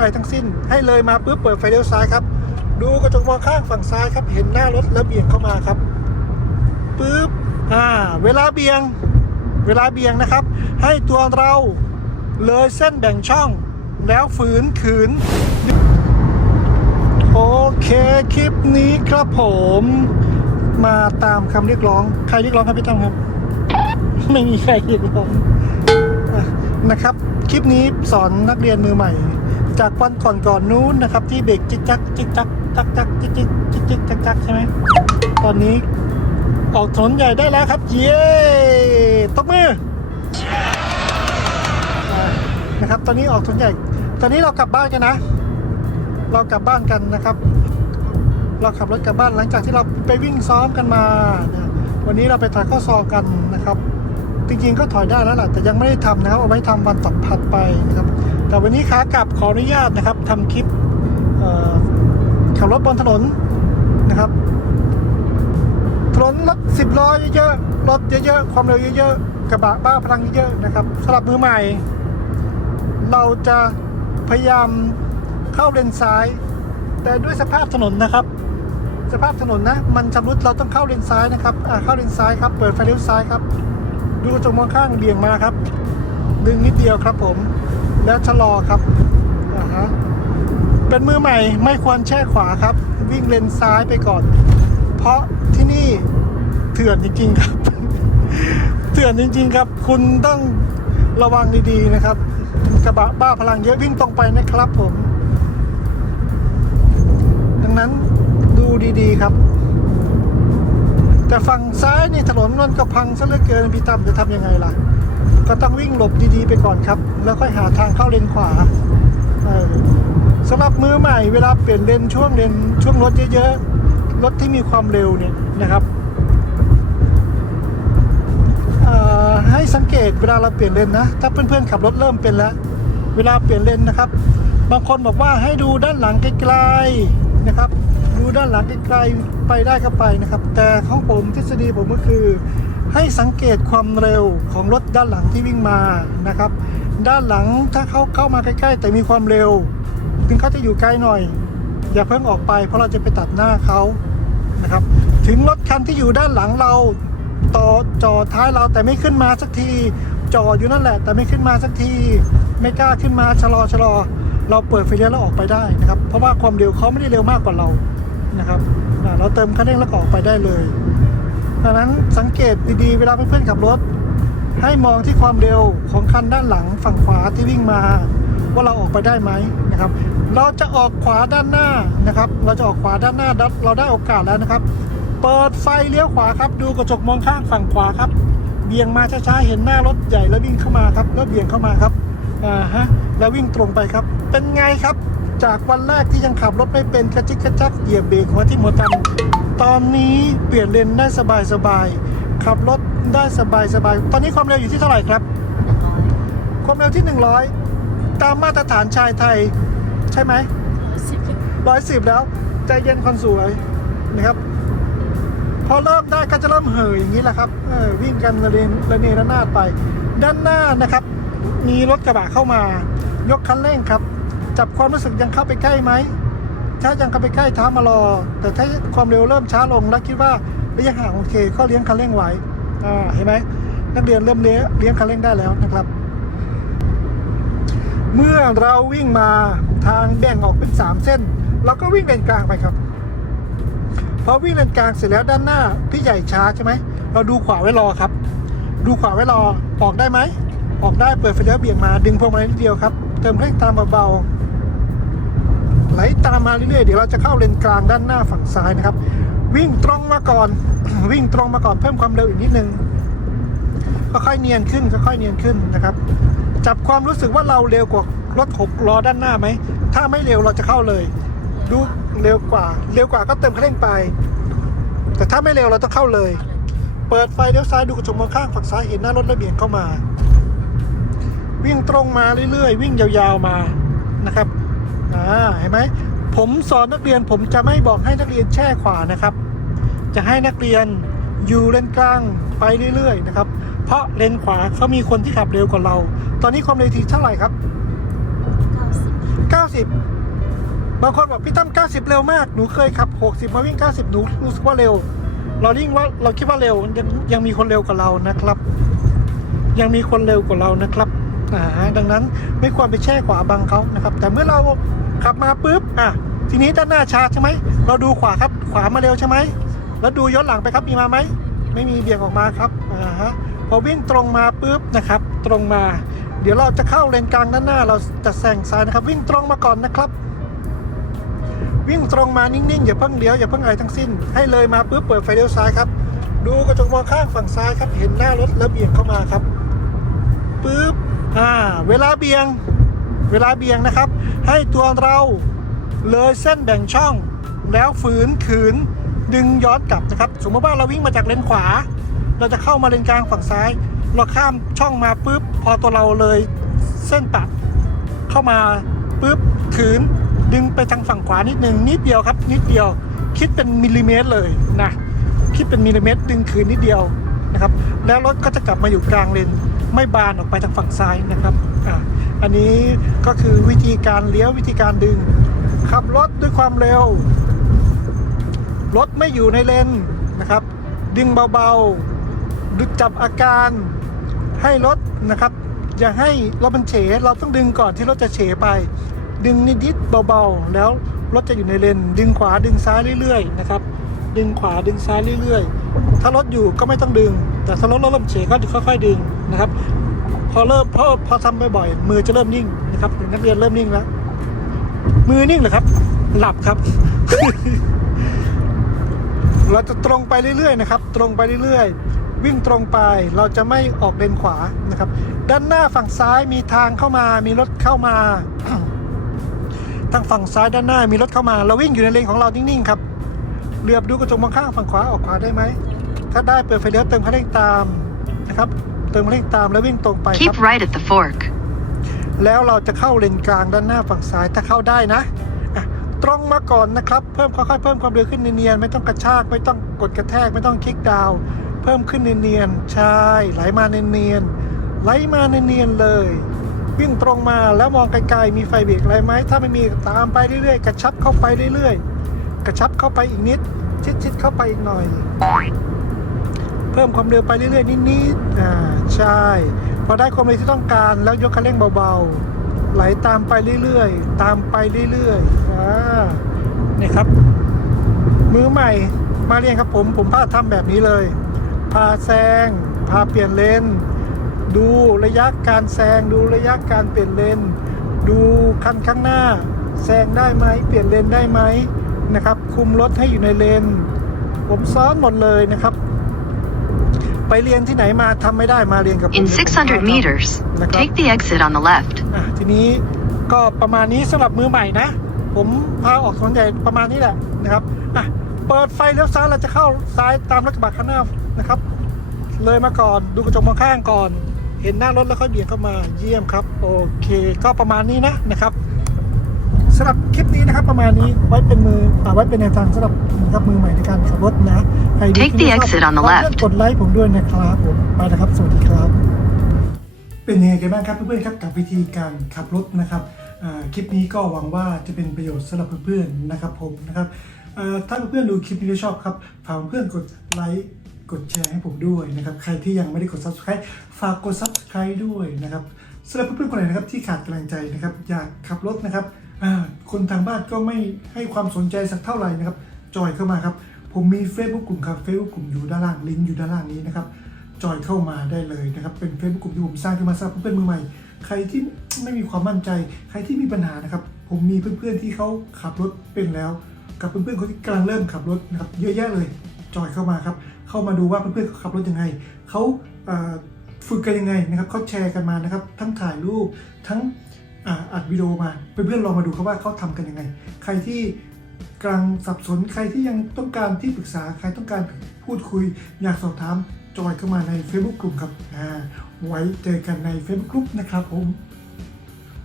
ไปทั้งสิ้น ให้เลยมาปุ๊บเปิดไฟเลี้ยวซ้ายครับ ดูกระจกมองข้างฝั่งซ้ายครับ เห็นหน้ารถแล้วเบี่ยงเข้ามาครับปุ๊บอ่าเวลาเบี่ยง เวลาเบี่ยงนะครับ ให้ตัวเราเลยเส้นแบ่งช่อง แล้วฝืนขืน โอเคคลิปนี้ครับผมมาตามคำเรียกร้อง ใครเรียกร้องครับพี่ตั้มครับ ไม่มีใครเรียกร้องนะครับ คลิปนี้สอนนักเรียนมือใหม่ จากวันก่อนก่อนนู้นนะครับ ที่เบรกจิกจักจิกจักจักจักจิกจิกจิกจิกจักจักใช่ไหมตอนนี้ออกถนนใหญ่ได้แล้วครับ เย้ตบมือนะครับ ตอนนี้ออกถนนใหญ่ ตอนนี้เรากลับบ้านกันนะ เรากลับบ้านกันนะครับ เราขับรถกลับบ้านหลังจากที่เราไปวิ่งซ้อมกันมาวันนี้เราไปถ่ายข้อสอบกันนะครับ จริงๆก็ถอยได้แล้วแหละแต่ยังไม่ได้ทำนะครับเอาไว้ทำวันต่อถัดไปนะครับ แต่วันนี้ขากลับขออนุญาตนะครับทำคลิปขับรถบนถนนนะครับถนนรถสิบล้อเยอะๆรถเยอะๆความเร็วเยอะๆกระบะบ้าพลังเยอะๆนะครับสำหรับมือใหม่ เราจะพยายามเข้าเลนซ้าย แต่ด้วยสภาพถนนนะครับ สภาพถนนนะ มันชำรุดเราต้องเข้าเลนซ้ายนะครับเข้าเลนซ้ายครับเปิดไฟเลี้ยวซ้ายครับ ดูกระจกมองข้างเบี่ยงมาครับ ดึงนิดเดียวครับผม แล้วชะลอครับอ่าฮะเป็นมือใหม่ไม่ควรแช่ขวาครับ วิ่งเลนซ้ายไปก่อน เพราะที่นี่เถื่อนจริงๆครับ เถื่อนจริง ๆ ครับ คุณต้องระวังดีๆนะครับ กระบะบ้าพลังเยอะวิ่งตรงไปนะครับผม ดังนั้นดูดีๆครับ แต่ฝั่งซ้ายนี่ถนนมันก็พังซะเหลือเกินพี่ตั้มจะทำยังไงล่ะ ก็ต้องวิ่งหลบดีๆไปก่อนครับ แล้วค่อยหาทางเข้าเลนขวาสำหรับมือใหม่เวลาเปลี่ยนเลนช่วงเลนช่วงรถเยอะๆรถที่มีความเร็วเนี่ยนะครับให้สังเกตเวลาเราเปลี่ยนเลนนะ ถ้าเพื่อนๆขับรถเริ่มเป็นแล้ว เวลาเปลี่ยนเลนนะครับ บางคนบอกว่าให้ดูด้านหลังไกลๆนะครับ ดูด้านหลังไกลๆไปได้ก็ไปนะครับ แต่ของผมทฤษฎีผมก็คือ ให้สังเกตความเร็วของรถด้านหลังที่วิ่งมานะครับ ด้านหลังถ้าเขาเข้ามาใกล้ๆ แต่มีความเร็ว ถึงเขาจะอยู่ไกลหน่อย อย่าเพิ่งออกไป เพราะเราจะไปตัดหน้าเขานะครับ ถึงรถคันที่อยู่ด้านหลังเราต่อจอท้ายเราแต่ไม่ขึ้นมาสักทีจออยู่นั่นแหละ แต่ไม่ขึ้นมาสักที ไม่กล้าขึ้นมาชะลอชะลอ เราเปิดไฟเลี้ยวแล้วออกไปได้นะครับ เพราะว่าความเร็วเขาไม่ได้เร็วมากกว่าเรานะครับเราเติมคันเร่งแล้วออกไปได้เลย ดังนั้นสังเกตดีๆ เวลาเพื่อนๆขับรถ ให้มองที่ความเร็วของคันด้านหลังฝั่งขวาที่วิ่งมา ว่าเราออกไปได้ไหมนะครับ เราจะออกขวาด้านหน้านะครับ เราจะออกขวาด้านหน้าเราได้โอกาสแล้วนะครับเปิดไฟเลี้ยวขวาครับ ดูกระจกมองข้างฝั่งขวาครับ เบี่ยงมาช้าๆเห็นหน้ารถใหญ่แล้ววิ่งเข้ามาครับ แล้วเบี่ยงเข้ามาครับอ่าฮะแล้ววิ่งตรงไปครับ เป็นไงครับ จากวันแรกที่ยังขับรถไม่เป็นกระจิกกระจักเหยียบเบรกหัวที่หัวตำ ตอนนี้เปลี่ยนเลนได้สบายสบายๆขับรถได้สบายสบายๆตอนนี้ความเร็วอยู่ที่เท่าไหร่ครับ ความเร็วที่ 100 ตามมาตรฐานชายไทย ใช่ไหมร้อยสิบแล้วใจเย็นคนสวยนะครับ พอเริ่มได้ก็จะเริ่มเห่ออย่างนี้แหละครับเออวิ่งกันระเนระเนระนาดไป ด้านหน้านะครับ มีรถกระบะเข้ามายกคันเร่งครับ จับความรู้สึกยังเข้าไปใกล้ไหม ถ้ายังเข้าไปใกล้ท้ามารอ แต่ถ้าความเร็วเริ่มช้าลงแล้วคิดว่าระยะห่างโอเค ก็เลี้ยงคันเร่งไหวอ่าเห็นไหมนักเรียนเริ่มเลี้ยเลี้ยงคันเร่งได้แล้วนะครับ เมื่อเราวิ่งมาทางแบ่งออกเป็น 3 เส้นเราก็วิ่งเลนกลางไปครับพอวิ่งเลนกลางเสร็จแล้วด้านหน้าพี่ใหญ่ช้าใช่ไหมเราดูขวาไว้รอครับ ดูขวาไว้รอออกได้ไหมออกได้เปิดไฟเลี้ยวเบี่ยงมาดึงพวงมาลัยนิดเดียวครับเติมเร่งตามเบาๆ ไหลตามมาเรื่อยๆเดี๋ยวเราจะเข้าเลนกลางด้านหน้าฝั่งซ้ายนะครับ วิ่งตรงมาก่อน วิ่งตรงมาก่อนเพิ่มความเร็วอีกนิดนึงค่อยๆเนียนขึ้นค่อยๆเนียนขึ้นนะครับ จับความรู้สึกว่าเราเร็วกว่ารถหกล้อด้านหน้าไหมถ้าไม่เร็วเราจะเข้าเลย ดูเร็วกว่า เร็วกว่าก็เติมเคร่งไป แต่ถ้าไม่เร็วเราต้องเข้าเลย เปิดไฟเลี้ยวซ้ายดูกระจกมองข้างฝั่งซ้ายเห็นหน้ารถระเบียงเข้ามา วิ่งตรงมาเรื่อยๆ วิ่งยาวๆมานะครับ อ่าเห็นไหมผมสอนนักเรียนผมจะไม่บอกให้นักเรียนแช่ขวานะครับ จะให้นักเรียนอยู่เลนกลางไปเรื่อยๆนะครับ เพราะเลนขวาเขามีคนที่ขับเร็วกว่าเรา ตอนนี้ความเร็วที่เท่าไหร่ครับ 90 บางคนบอกพี่ตั้ม90 เร็วมาก หนูเคยขับ 60 มาวิ่ง 90 หนูรู้สึกว่าเร็ว เรายิ่งว่าเราคิดว่าเร็วยังยังมีคนเร็วกว่าเรานะครับ ยังมีคนเร็วกว่าเรานะครับ อ่าดังนั้นไม่ควรไปแช่ขวาบังเขานะครับ แต่เมื่อเราขับมาปุ๊บอะทีนี้ด้านหน้าชาใช่ไหมเราดูขวาครับขวามาเร็วใช่ไหมแล้วดูย้อนหลังไปครับมีมาไหมไม่มีเบี่ยงออกมาครับอ่าฮะพอวิ่งตรงมาปุ๊บนะครับ ตรงมา เดี๋ยวเราจะเข้าเลนกลางด้านหน้า เราจะแซงซ้ายนะครับ วิ่งตรงมาก่อนนะครับ วิ่งตรงมานิ่งๆอย่าเพิ่งเลี้ยวอย่าเพิ่งอะไรทั้งสิ้น ให้เลยมาปุ๊บเปิดไฟเลี้ยวซ้ายครับ ดูกระจกมองข้างฝั่งซ้ายครับเห็นหน้ารถแล้วเบี่ยงเข้ามาครับปุ๊บ อ่าเวลาเบี่ยงเวลาเบี่ยงนะครับ ให้ตัวเราเลยเส้นแบ่งช่อง แล้วฝืนขืนดึงย้อนกลับนะครับ สมมติว่าเราวิ่งมาจากเลนขวา เราจะเข้ามาเลนกลางฝั่งซ้าย เราข้ามช่องมาปุ๊บ พอตัวเราเลยเส้นตัดเข้ามาปุ๊บขืนดึงไปทางฝั่งขวานิดนึงนิดเดียวครับ นิดเดียว คิดเป็นมิลลิเมตรเลยนะคิดเป็นมิลลิเมตร ดึงคืนนิดเดียวนะครับ แล้วรถก็จะกลับมาอยู่กลางเลน ไม่บานออกไปทางฝั่งซ้ายนะครับอ่าอันนี้ก็คือวิธีการเลี้ยววิธีการดึง ขับรถด้วยความเร็ว รถไม่อยู่ในเลนนะครับ ดึงเบาๆดึงจับอาการให้รถนะครับอย่าให้รถมันเฉเราต้องดึงก่อนที่รถจะเฉไป ดึงนิดๆเบาๆ แล้วรถจะอยู่ในเลน ดึงขวาดึงซ้ายเรื่อยๆนะครับ ดึงขวาดึงซ้ายเรื่อยๆ ถ้ารถอยู่ก็ไม่ต้องดึง แต่ถ้ารถเริ่มเฉยก็ค่อยๆดึงนะครับ พอเริ่มพอพอทำบ่อยๆมือจะเริ่มนิ่งนะครับนักเรียนเริ่มนิ่งแล้ว มือนิ่งเหรอครับ หลับครับ เราจะตรงไปเรื่อยๆนะครับ ตรงไปเรื่อยๆ วิ่งตรงไปเราจะไม่ออกเลนขวานะครับ ด้านหน้าฝั่งซ้ายมีทางเข้ามา มีรถเข้ามาทางฝั่งซ้ายด้านหน้ามีรถเข้ามา เราวิ่งอยู่ในเลนของเรานิ่งๆครับเหลือบดูกระจกมองข้างฝั่งขวาออกขวาได้ไหม ถ้าได้เปิดไฟเลี้ยวเติมคันเร่งตามนะครับ เติมคันเร่งตามแล้ววิ่งตรงไปครับ Keep right at the fork. แล้วเราจะเข้าเลนกลางด้านหน้าฝั่งซ้ายถ้าเข้าได้นะอะตรงมาก่อนนะครับ เพิ่มค่อยๆเพิ่มความเร็วขึ้นเนียนๆไม่ต้องกระชากไม่ต้องกดกระแทกไม่ต้องคลิกดาวน์เพิ่มขึ้นเนียนๆใช่ไหลมาเนียนๆไหลมาเนียนๆเลย วิ่งตรงมาแล้วมองไกลๆมีไฟเบรกอะไรไหมถ้าไม่มีตามไปเรื่อยๆ กระชับเข้าไปเรื่อยๆ กระชับเข้าไปอีกนิด ชิดๆเข้าไปอีกหน่อย เพิ่มความเร็วไปเรื่อยๆนิดๆอ่าใช่ พอได้ความเร็วที่ต้องการแล้วยกคันเร่งเบาๆ ไหลตามไปเรื่อยๆ ตามไปเรื่อยๆอ่านี่ครับ มือใหม่มาเรียนครับผมผมพาทำแบบนี้เลย พาแซง พาเปลี่ยนเลนดูระยะการแซงดูระยะการเปลี่ยนเลนดูคันข้างหน้า แซงได้ไหมเปลี่ยนเลนได้ไหมนะครับ คุมรถให้อยู่ในเลน ผมซ้อนหมดเลยนะครับ ไปเรียนที่ไหนมาทำไม่ได้มาเรียนกับผม In เดี๋ยวผมพา600ทำ meters, นะครับ take the exit on the left. อะทีนี้ก็ประมาณนี้สำหรับมือใหม่นะ ผมพาออกถนนใหญ่ประมาณนี้แหละนะครับอะเปิดไฟเลี้ยวซ้ายเราจะเข้าซ้ายตามรถกระบะข้างหน้านะครับ เลยมาก่อนดูกระจกมองข้างก่อน เห็นหน้ารถแล้วค่อยเบี่ยงเข้ามาเยี่ยมครับ โอเค ก็ประมาณนี้นะนะครับ สำหรับคลิปนี้นะครับประมาณนี้ไว้เป็นมืออ่าไว้เป็นแนวทางสำหรับนะครับมือใหม่ในการขับรถนะใครดู Take คลิป the นี้ชอบ exit on the ฝาก left เพื่อนกดไลค์ผมด้วยนะครับผมไปนะครับ สวัสดีครับ เป็นยังไงกันบ้างครับเพื่อนๆครับกับวิธีการขับรถนะครับอ่าคลิปนี้ก็หวังว่าจะเป็นประโยชน์สำหรับเพื่อนๆนะครับผมนะครับเอ่อถ้าเพื่อนๆดูคลิปนี้แล้วชอบครับฝากเพื่อนๆกดไลค์กดแชร์ให้ผมด้วยนะครับ ใครที่ยังไม่ได้กด subscribe ฝากกด subscribe ด้วยนะครับสำหรับเพื่อนๆคนไหนนะครับที่ขาดกำลังใจนะครับ อยากขับรถนะครับอ่า คนทางบ้านก็ไม่ให้ความสนใจสักเท่าไหร่นะครับ จอยเข้ามาครับ ผมมี Facebook กลุ่มครับ Facebook กลุ่มอยู่ด้านล่างลิงก์อยู่ด้านล่างนี้นะครับ จอยเข้ามาได้เลยนะครับ เป็นเฟซบุ๊กกลุ่มที่ผมสร้างขึ้นมาสำหรับเพื่อนมือใหม่ ใครที่ไม่มีความมั่นใจ ใครที่มีปัญหานะครับ ผมมีเพื่อนๆที่เขาขับรถเป็นแล้ว กับเพื่อนๆคนที่กำลังเริ่มขับรถนะครับ เยอะแยะเลย จอยเข้ามาครับ เข้ามาดูว่าเพื่อนๆเขาขับรถยังไง เขาฝึกกันยังไงนะครับเขาแชร์กันมานะครับ ทั้งถ่ายรูป ทั้ง อ่าอัดวิดีโอมาเพื่อนๆลองมาดูครับว่าเขาทำกันยังไง ใครที่กำลังสับสนใครที่ยังต้องการที่ปรึกษาใครต้องการพูดคุย อยากสอบถามจอยเข้ามาใน Facebook กลุ่มครับอ่าไว้เจอกันใน Facebook กลุ่มนะครับผม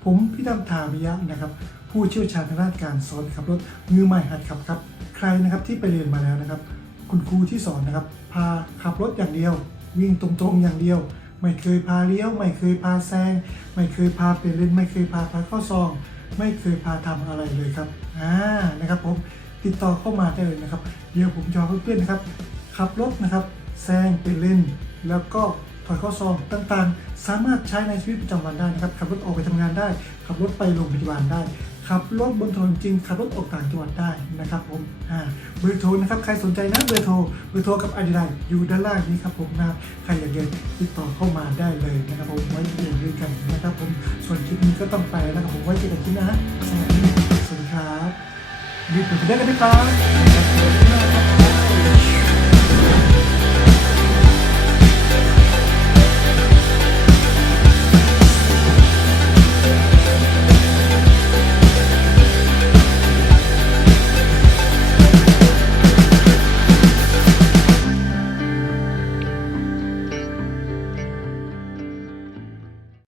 ผมพี่ดำทาวิยะนะครับ ผู้เชี่ยวชาญทางด้านการสอนขับรถมือใหม่หัดขับครับ ใครนะครับที่ไปเรียนมาแล้วนะครับ คุณครูที่สอนนะครับ พาขับรถอย่างเดียว วิ่งตรงๆอย่างเดียว ไม่เคยพาเลี้ยว ไม่เคยพาแซง ไม่เคยพาเปลี่ยนเลนไม่เคยพาพาเข้าซอง ไม่เคยพาทำอะไรเลยครับอ่านะครับผมติดต่อเข้ามาได้เลยนะครับ เดี๋ยวผมจะเอาเพื่อนๆนะครับ ขับรถนะครับแซงไปเล่นแล้วก็ถอยเข้าซองต่างๆ สามารถใช้ในชีวิตประจำวันได้นะครับ ขับรถออกไปทำงานได้ ขับรถไปโรงพยาบาลได้ ขับรถบนถนนจริงขับรถออกต่างจังหวัดได้นะครับผมเบอร์โทรนะครับใครสนใจนะเบอร์โทรเบอร์โทรกับไอดีไลอยู่ด้านล่างนี้ครับผมนะใครอยากเรียนติดต่อเข้ามาได้เลยนะครับผมไว้เรียนด้วยกันนะครับผมส่วนคลิปนี้ก็ต้องไปแล้วครับผมไว้เจอกันคลิปหน้าสวัสดีสวัสดีครับรีบไปได้กันนะครับ